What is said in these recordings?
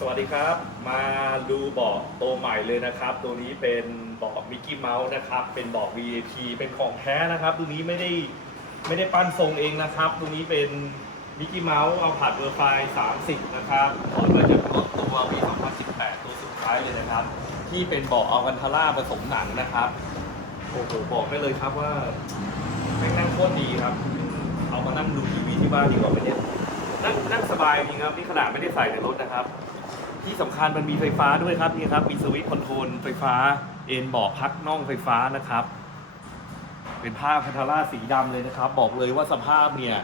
สวัสดีครับ มาดูเบาะตัวใหม่เลยนะครับ ตัวนี้เป็นเบาะมิกกี้เมาส์นะครับ เป็นเบาะ VIP เป็นของแท้นะครับ ตัวนี้ไม่ได้ไม่ได้ปั้นทรงเองนะครับ ตัวนี้เป็นมิกกี้เมาส์เอาผ่านเบอร์ไฟล์30 นะครับถอดมาจากรถตัวปี2018 ตัวสุดท้ายเลยนะครับ ที่เป็นเบาะอัลคันทาร่าผสมหนังนะครับโอ้โหบอกได้เลยครับว่าแม่งนั่งโคตรดีครับ เอามานั่งดูทีวีที่บ้านดีกว่าไหมเนี่ยนั่งนั่งสบายจริงครับ นี่ขนาดไม่ได้ใส่ในรถนะครับ ที่สำคัญมันมีไฟฟ้าด้วยครับนี่ครับมีสวิตช์คอนโทรลไฟฟ้าเอ็นเบาะพักน่องไฟฟ้านะครับ เป็นผ้าพัทาร่าสีดำเลยนะครับ บอกเลยว่าสภาพเนี่ย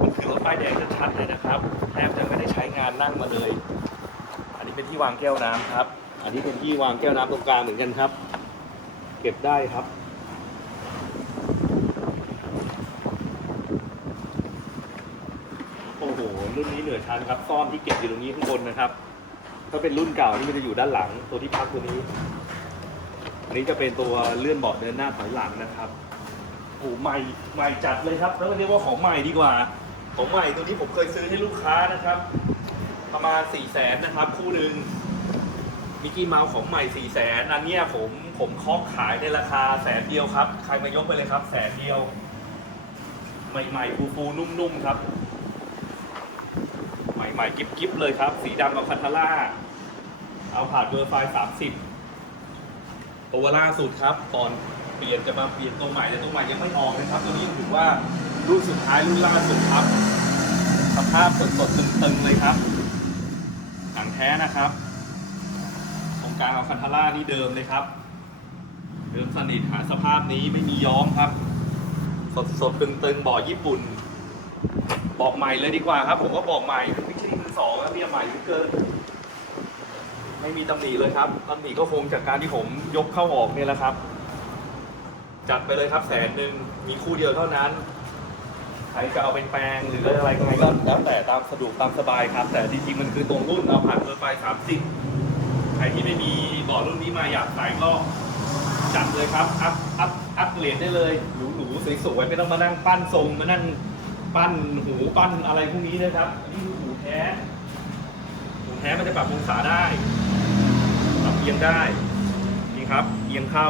มันคือรถป้ายแดงชัดๆเลยนะครับแทบจะไม่ได้ใช้งานนั่งมาเลย อันนี้เป็นที่วางแก้วน้ำครับ อันนี้เป็นที่วางแก้วน้ำตรงกลางเหมือนกันครับ เก็บได้ครับ โอ้โหรุ่นนี้เหนือชั้นครับซ่อมที่เก็บอยู่ตรงนี้ข้างบนนะครับ ถ้าเป็นรุ่นเก่านี่มันจะอยู่ด้านหลังตัวที่พักตัวนี้ อันนี้จะเป็นตัวเลื่อนเบาะเดินหน้าถอยหลังนะครับโอ้ใหม่ใหม่จัดเลยครับ แล้วก็เรียกว่าของใหม่ดีกว่า ของใหม่ตัวนี้ผมเคยซื้อให้ลูกค้านะครับ ประมาณ4ี่แสนนะครับ คู่หนึ่งมิกกี้เมาส์ของใหม่4ี่แสนอันนี้ผมผมคาะขายในราคาแสนเดียวครับ ใครมายกไปเลยครับแสนเดียว ใหม่ๆฟูๆนุ่มๆครับ ม่ๆกิ๊บๆเลยครับ สีดำกับคันทาร่า เอาผ่านเบอร์ไฟล์30ตัวล่าสุดครับก่อนเปลี่ยนจะมาเปลี่ยนตัวใหม่แต่ตัวใหม่ยังไม่ออกนะครับ ตัวนี้ถือว่ารุ่นสุดท้ายรุ่นล่าสุดครับ สภาพสดๆตึงๆเลยครับหนังแท้นะครับตรงกลางเอาคันทาร่านี่เดิมเลยครับ เดิมสนิทหาสภาพนี้ไม่มีย้อมครับ สดๆตึงๆเบาะญี่ปุ่น บอกใหม่เลยดีกว่าครับ ผมก็บอกใหม่ไม่ใช่มือสองแล้วเนี่ยใหม่เหลือเกิน ไม่มีตำหนิเลยครับตำหนิก็คงจากการที่ผมยกเข้าออกเนี่ยแหละครับ จัดไปเลยครับแสนหนึ่งมีคู่เดียวเท่านั้นใครจะเอาเป็นแปลงหรืออะไรยังไงก็แล้วแต่ตามสะดวกตามสบายครับ แต่จริงๆมันคือตรงรุ่นเอาผ่านเบอร์ไฟสามสิบใครที่ไม่มีบาะรุ่นนี้มาอยากใส่ก็จัดเลยครับ อัพอัพอัพเกรดได้เลยหรูๆสวยๆไม่ต้องมานั่งปั้นทรงมานั่ง ปั้นหูปั้นอะไรพวกนี้นะครับนี่คือหูแท้หูแท้มันจะปรับองศาได้ปรับเอียงได้นี่ครับเอียงเข้า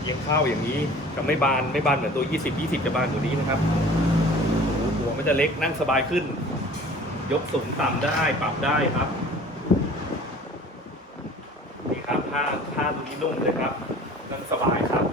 เอียงเข้าอย่างนี้จะไม่บานไม่บานเหมือนตัว 20 20 จะบานกว่านี้นะครับหูหัวมันจะเล็กนั่งสบายขึ้น ยกสูงต่ำได้ปรับได้ครับนี่ครับผ้าผ้าตัวนี้นุ่มเลยครับนั่งสบายครับ